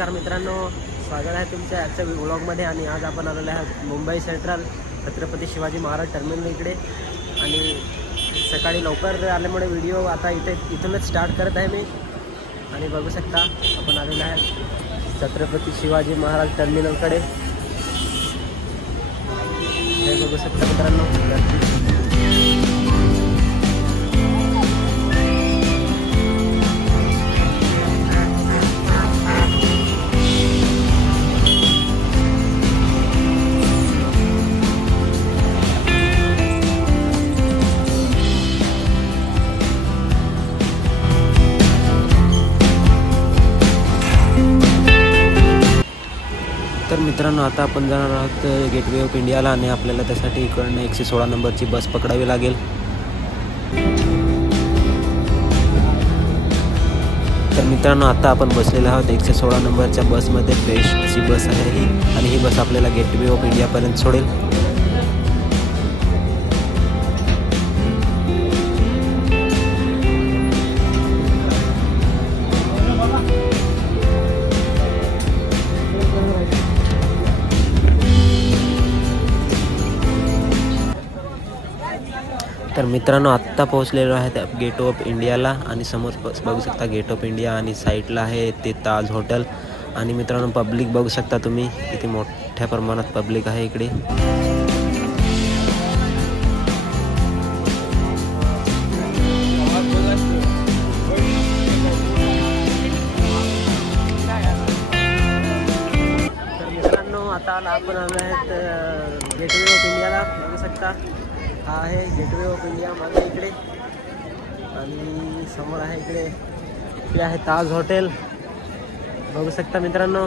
नमस्कार मित्रांनो, स्वागत आहे तुमच्या आजच्या व्लॉगमध्ये. आणि आज आपण आलेलो आहे मुंबई सेंट्रल छत्रपती शिवाजी महाराज टर्मिनल इकडे. आणि सकाळी लवकर आल्यामुळे व्हिडिओ आता इथूनच स्टार्ट करत आहे मी. आणि बघू शकता आपण आलेलो आहे छत्रपती शिवाजी महाराज टर्मिनलकडे. हे बघू शकता मित्रांनो. तर मित्रांनो, आता आपण जाणार आहोत गेटवे ऑफ इंडियाला. आणि आपल्याला त्यासाठी इकडनं 116 नंबरची बस पकडावी लागेल. तर मित्रांनो, आता आपण बसलेलो आहोत 116 नंबरच्या बसमध्ये. फ्रेश अशी बस आहे ही. आणि ही बस आपल्याला गेटवे ऑफ इंडियापर्यंत सोडेल. तर मित्रांनो, आत्ता पोहोचलेलो आहे गेट ऑफ इंडियाला. आणि समोर बघू शकता गेट ऑफ इंडिया. आणि साईडला आहे ते ताज हॉटेल. आणि मित्रांनो, पब्लिक बघू शकता तुम्ही किती मोठ्या प्रमाणात पब्लिक आहे इकडे. तर मित्रांनो, आता आपण आलो आहेत गेटवे ऑफ इंडियाला. बघू शकता हा आहे गेटवे ऑफ इंडिया मागे इकडे. आणि समोर आहे इकडे आहे ताज हॉटेल. बघू शकता मित्रांनो.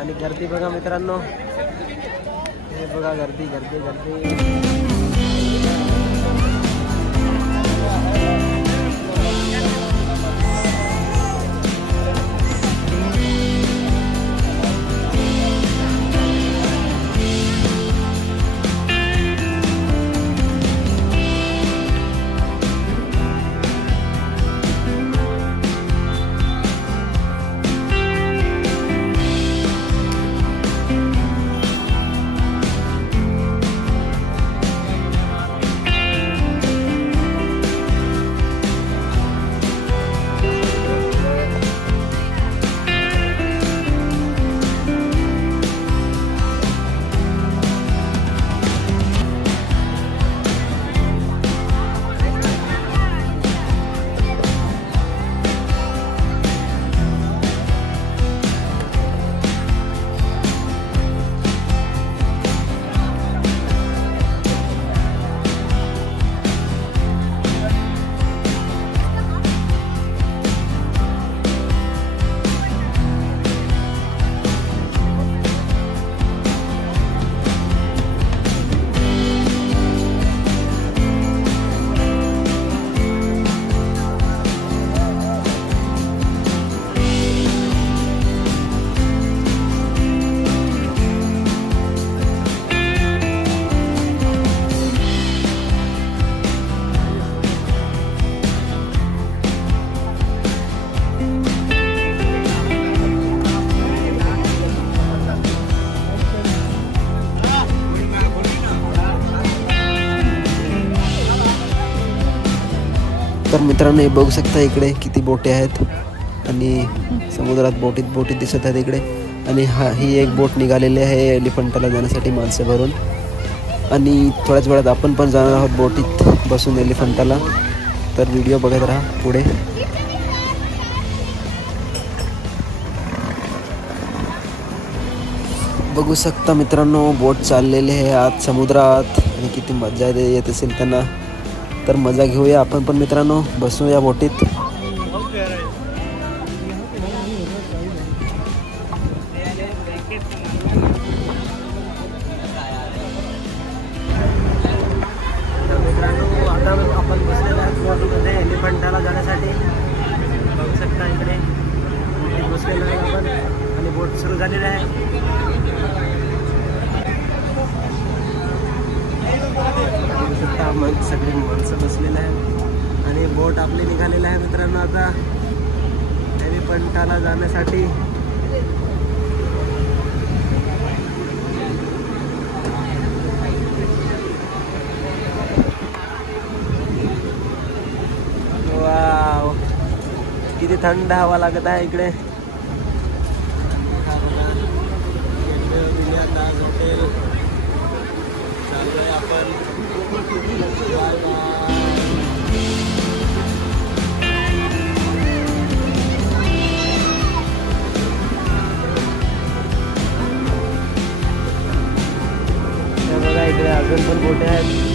आणि गर्दी बघा मित्रांनो, हे बघा गर्दी गर्दी गर्दी. तर मित्रांनो, हे बघू शकता इकडे किती बोटी आहेत. आणि समुद्रात बोटीत दिसत आहेत इकडे. आणि ही एक बोट निघालेली आहे एलिफंटाला जाण्यासाठी माणसं भरून. आणि थोड्याच वेळात आपण पण जाणार आहोत बोटीत बसून एलिफंटाला. तर व्हिडिओ बघत राहा पुढे. बघू शकता मित्रांनो, बोट चाललेली आहे आत समुद्रात. आणि किती मजा येत असेल त्यांना. तर मजा घेऊया आपण पण मित्रांनो, बसूया बोटीत. मित्रांनो, आता आपण बसलेलो आहोत बोटीमध्ये एलिफंटाला जाण्यासाठी. बघू शकता इकडे बसलेलो आहे आपण. आणि बोट सुरू झालेली आहे. सगळी माणसं बसलेली आहेत आणि बोट आपली निघालेली आहे मित्रांनो आता एलिफंटाला जाण्यासाठी. थंड हवा लागत आहे इकडे. हॉटेल चाललोय आपण. Bye bye. बघा इकडे अजून पण बोटे आहेत.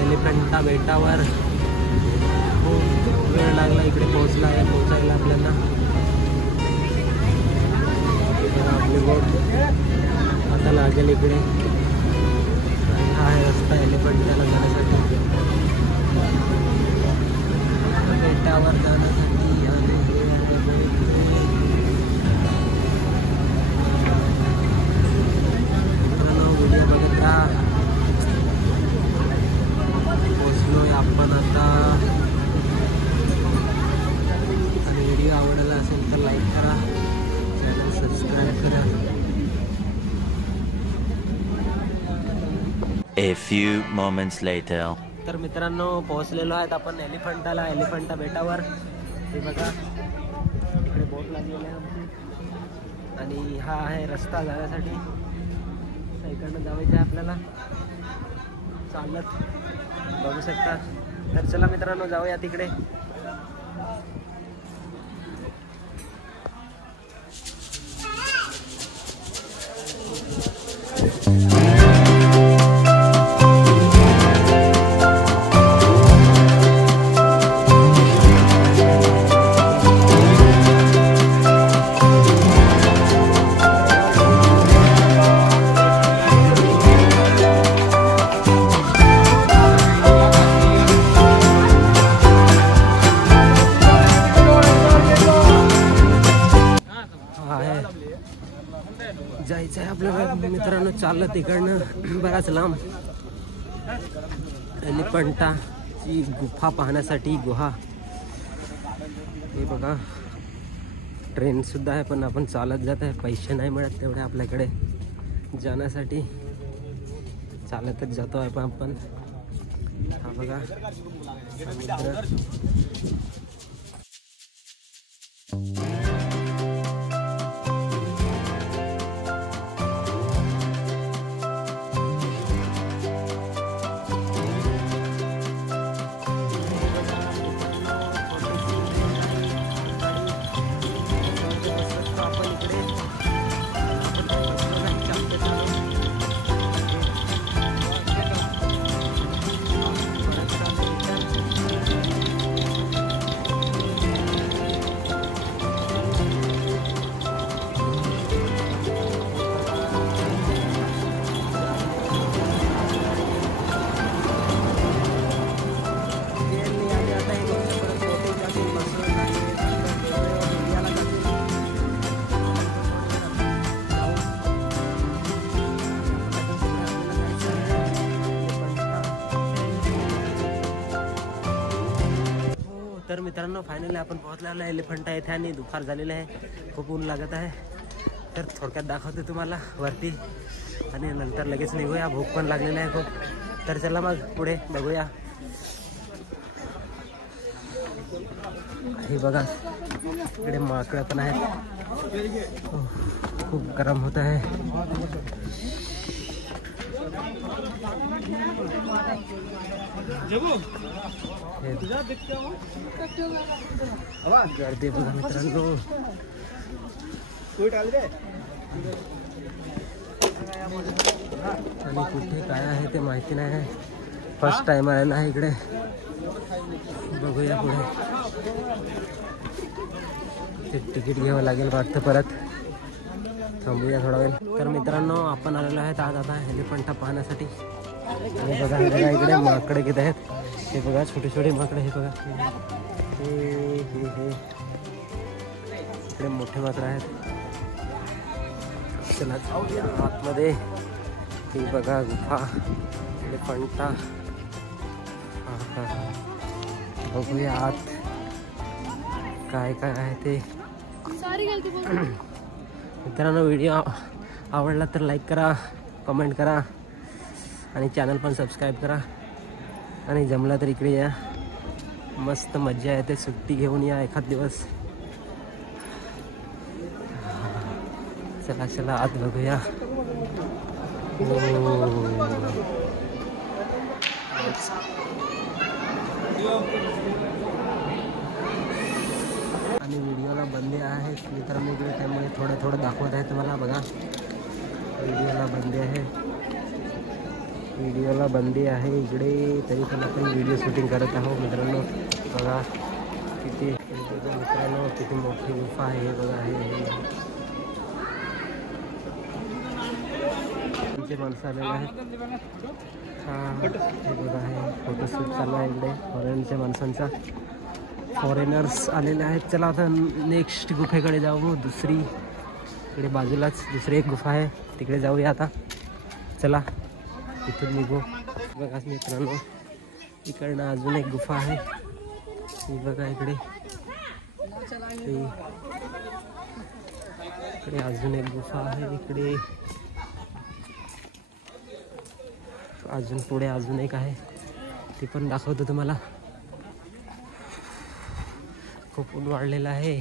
एलिफंटा बेटावर खूप वेळ लागला इकडे पोहोचायला आपल्याला. आपली बोट आता लागेल इकडे. हा आहे रस्ता एलिफंटाला जाण्यासाठी, बेटावर जाण्यासाठी. व्हिडिओ बघितला. पोचलोय आपण आता. आणि व्हिडिओ आवडला असेल तर लाईक करा, चॅनल सबस्क्राईब करा. A few moments later. तर मित्रांनो पोहोचलेलो आहेत आपण एलिफंटाला, एलिफंटा बेटावर. हे बघा इकडे बोट लागलेली आहे आमची. आणि हा आहे रस्ता जाण्यासाठी. इकडनं जायचं आहे आपल्याला चालत, बघू शकता. तर चला मित्रांनो जाऊया तिकडे. जायचं आहे आपल्याला मित्रांनो, चाललं तिकडनं बराच लांब. एलिफंटाची गुफा पाहण्यासाठी. गुहा हे बघा, ट्रेन सुद्धा आहे पण आपण चालत जात आहे. पैसे नाही मिळत तेवढे आपल्याकडे जाण्यासाठी, चालतच जातो आहे पण आपण. हा बघा समुद्र. तर मित्रांनो, फायनली आपण पोहोचलेलो आहे एलिफंटा येथे आणि दुपार झालेले आहे. खूप ऊन लागत आहे. तर थोडक्यात दाखवते तुम्हाला वरती आणि नंतर लगेच निघूया. भूक पण लागलेली आहे खूप. तर चला मग पुढे बघूया. हे बघा इकडे माकडं पण आहेत. खूप गरम होत आहे. गर्दी बघा मित्रांनो. आणि कुठे काय आहे ते माहिती नाही. फर्स्ट टाइम आहे ना इकडे. बघूया पुढे. ते तिकीट घ्यावं लागेल वाटतं. परत थांबूया थोडा वेळ. तर मित्रांनो, आपण आलेलो आहेत आज आता एलिफंटा पाहण्यासाठी. आणि बघा इकडे माकडे किती आहेत. हे बघा छोटे छोटे माकडे. हे बघा हे इकडे मोठे माकडे आहेत. चला जाऊया आतमध्ये. ही बघा गुफा एलिफंटा. बघूया आत काय काय आहे ते. मित्रांनो, व्हिडिओ आवडला तर लाईक करा, कमेंट करा आणि चॅनल पण सबस्क्राईब करा. आणि जमला तर इकडे या. मस्त मज्जा येते. सुट्टी घेऊन या एखाद दिवस. चला चला आत बघूया. आणि व्हिडिओला बंदी आहे मित्रांनो इकडे, त्यामुळे थोडं दाखवत आहे तुम्हाला. बघा व्हिडिओला बंदी आहे इकडे, तरी पण आपण व्हिडिओ शूटिंग करत आहोत मित्रांनो. बघा किती मित्रांनो, किती मोठी गुफा आहे. हे बघा हे माणसं आलेले आहेत. हे बघा हे फोटोशूट चालू आहे इकडे फॉरेनच्या माणसांचा. फॉरेनर्स आलेले आहेत. चला आता नेक्स्ट गुफेकडे जाऊ. दुसरी इकडे बाजूलाच दुसरी एक गुफा आहे, तिकडे जाऊया आता. चला इथून निघू. बघा मित्रांनो, इकडनं अजून एक गुफा आहे. ही बघा इकडे अजून एक गुफा आहे. इकडे अजून पुढे अजून एक आहे, ती पण दाखवतो तुम्हाला. खूप ऊन वाढलेलं आहे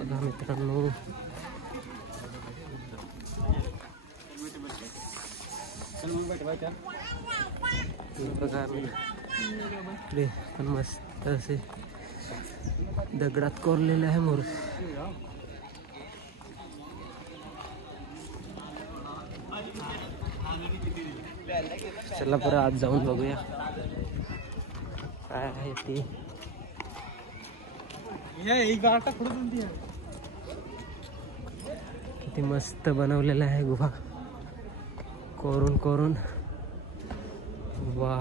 बघा मित्रांनो. बघा इकडे पण मस्त असे दगडात कोरलेले आहे मोर. चला परत आज जाऊन बघूया काय आहे ते. किती मस्त बनवलेलं आहे गुफा कोरून कोरून. वा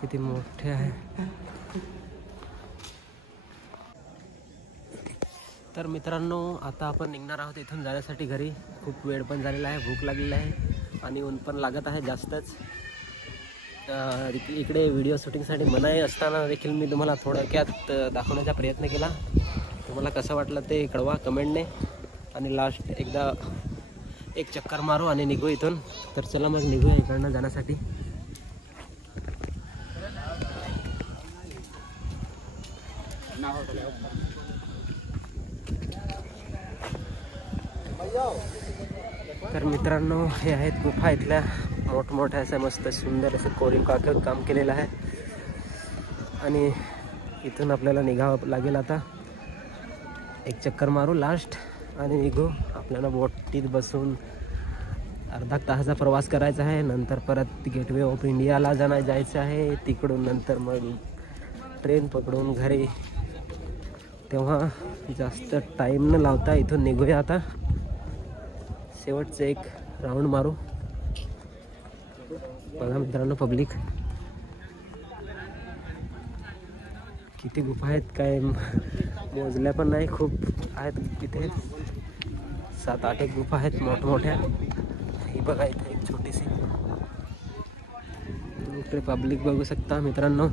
किती मोठे आहे. तर मित्रांनो, आता आपण निघणार आहोत इथून जाण्यासाठी घरी. खूप वेळ पण झालेला आहे, भूक लागलेली आहे आणि ऊन पण लागत आहे जास्तच. इकडे व्हिडिओ शूटिंगसाठी मनाई असताना देखील मी तुम्हाला थोडक्यात दाखवण्याचा प्रयत्न केला. तुम्हाला कसं वाटलं ते कळवा कमेंटने. आणि लास्ट एकदा एक चक्कर मारू आणि निघू इथून. तर चला मग निघूया इकडनं जाण्यासाठी. तर मित्रांनो, हे आहेत गुफा. इथल्या मोठमोठ्या असं मस्त सुंदर असं कोरीव काम केलेलं आहे. आणि इथून आपल्याला निघावं लागेल. आता एक चक्कर मारू लास्ट आणि निघू. आपल्याला बोटीत बसून अर्धा तासाचा प्रवास करायचा आहे. नंतर परत गेटवे ऑफ इंडियाला जायचं आहे. तिकडून नंतर मग ट्रेन पकडून घरी. तेव्हा जास्त टाईम न लावता इथून निघूया. आता शेवटचं एक राऊंड मारू. बघा मित्रांनो, पब्लिक किती गुफा आहेत काय मोजल्या पण नाही. खूप आहेत तिथे. 7-8 एक गुफा आहेत मोठमोठ्या. ही बघा इथे एक छोटीशी. इकडे पब्लिक बघू शकता मित्रांनो.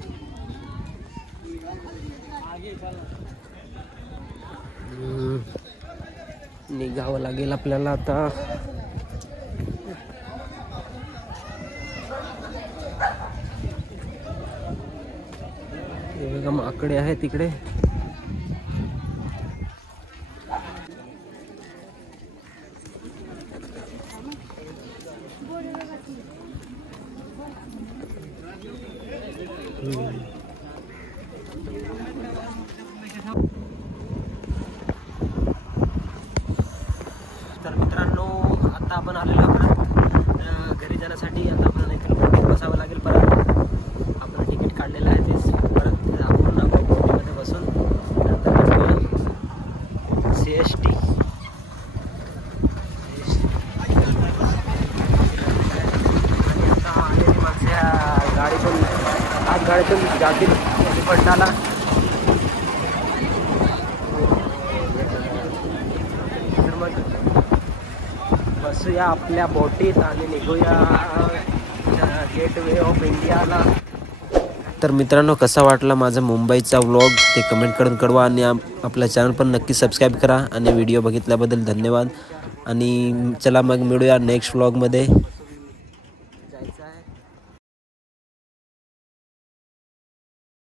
निघावं लागेल आपल्याला आता. हे बघा माकडे आहे तिकडे. तर मित्रांनो, आता आपण आलेलो परत घरी जाण्यासाठी. आता आपण इथे बोटीत बसावं लागेल. परत आपण तिकीट काढलेलं आहे तेच. परत आपण बोटीमध्ये बसून नंतर CST आणि आता आलेली माणसं गाडीतून आज गाडीतून जातील पट्टाला. तर मग बसूया आपल्या बोटीत आणि निघूया गेटवे ऑफ इंडियाला. तर मित्रांनो, कसा वाटला माझा मुंबईचा व्लॉग ते कमेंट करून कळवा. आणि आपल्या चॅनल पण नक्की सबस्क्राईब करा. आणि व्हिडिओ बघितल्याबद्दल धन्यवाद. आणि चला मग मिळूया नेक्स्ट व्लॉगमध्ये.